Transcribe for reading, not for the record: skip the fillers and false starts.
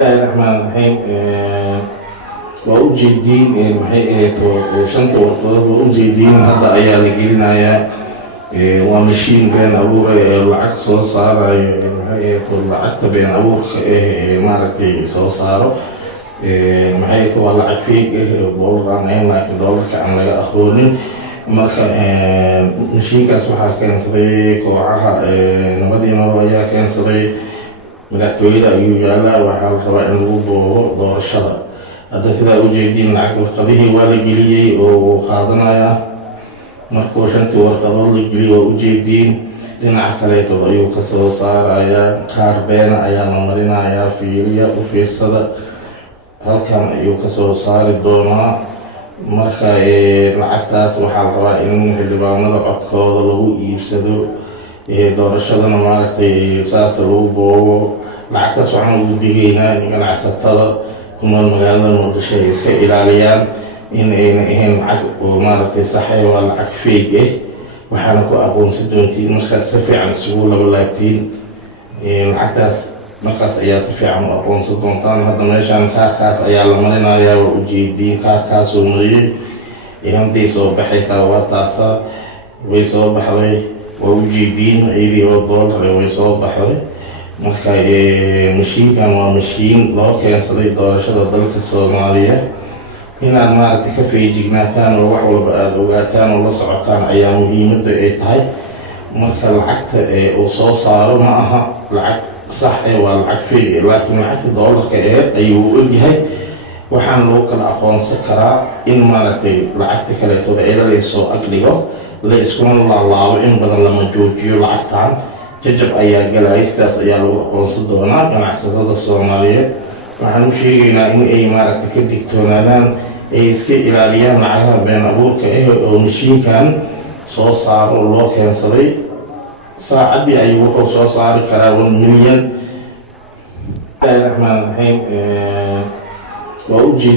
Bismillahirrahmanirrahim. Waa u jeediin maxay ahayd shanta warqadood waa u jeediin hadda ayaa la gelinayaa waa mashiin been abuur lacag soo saarayo maxay ahayd lacagta been abuurka maaragtay soo saaro maxay waa lacag fake doolar aan laakiin doolarka aan laga aqoonin marka mashiinkaas waxaa keensaday kooxaha nabadii nolol ayaa keensaday madaxtooyada ayuu yaalaa waxaa la rabaa in lagu boobo doorashada hadda sidaa u jeediin lacag warqadihii waa la geliyey oo uu qaadanayaa markuu shantii warqadood la geliyey waa u jeediin dhinaca kaleeto ayuu kasoo saarayaa qaar beena ayaa la marinayaa fiiriya u fiirsada halkan ayuu kasoo saari doonaa marka lacagtaas waxaa la rabaa in xildhibaanada codkooda lagu iibsado doorashadana maaragtay saas lagu boobo lacagtaas waxaan ugu digaynaa in ganacsatada kunool magaalada muqdisho ay iska ilaaliyaan in ayna ahayn lacag oo maaragtay saxay waa lacag feeg waxaana ku aqoonsi doontiin markaas si fiican isugu labalaabtiin lacagtaas markaas ayaa si fiican u aqoonsan doontaan hadda meeshaan kaarkaas ayaa la marinayaa waa ujeediin kaarkaasoo mariyey hadday soo baxaysaa waa taasa way soo baxday waa ujeediin iyadii oo doolar way soo baxday marka mashiinkan waa mashiin loo keensaday doorashada dalka Soomaaliya inaad maaragtay ka feejignaataan oo wax walba aada ogaataan oo la socotaan ayaa muhiimadda ay tahay marka lacagta uu soo saaro ma aha lacag sax waa lacag feeg laakiin lacagta doolarka ayuu ogyahay waxaan lagu kala aqoonsan karaa in maaragtay lacagta kaleetooda laysoo agdhigo la iskuna laalaabo in badan lama joojiyo lacagtan jajab ayaa galaya sidaas ayaa lagu aqoonsan doonaa ganacsatada Soomaaliyeed waxaan u sheegaynaa in ay maaragtay ka digtoonaadaan ay iska ilaaliyaan lacagaha been abuurka oo mashiinkan soo saaro loo keensaday saacadii ayuu wuxuu soo saari karaa 1 milyan. Bismillahirrahmanirrahim. waa u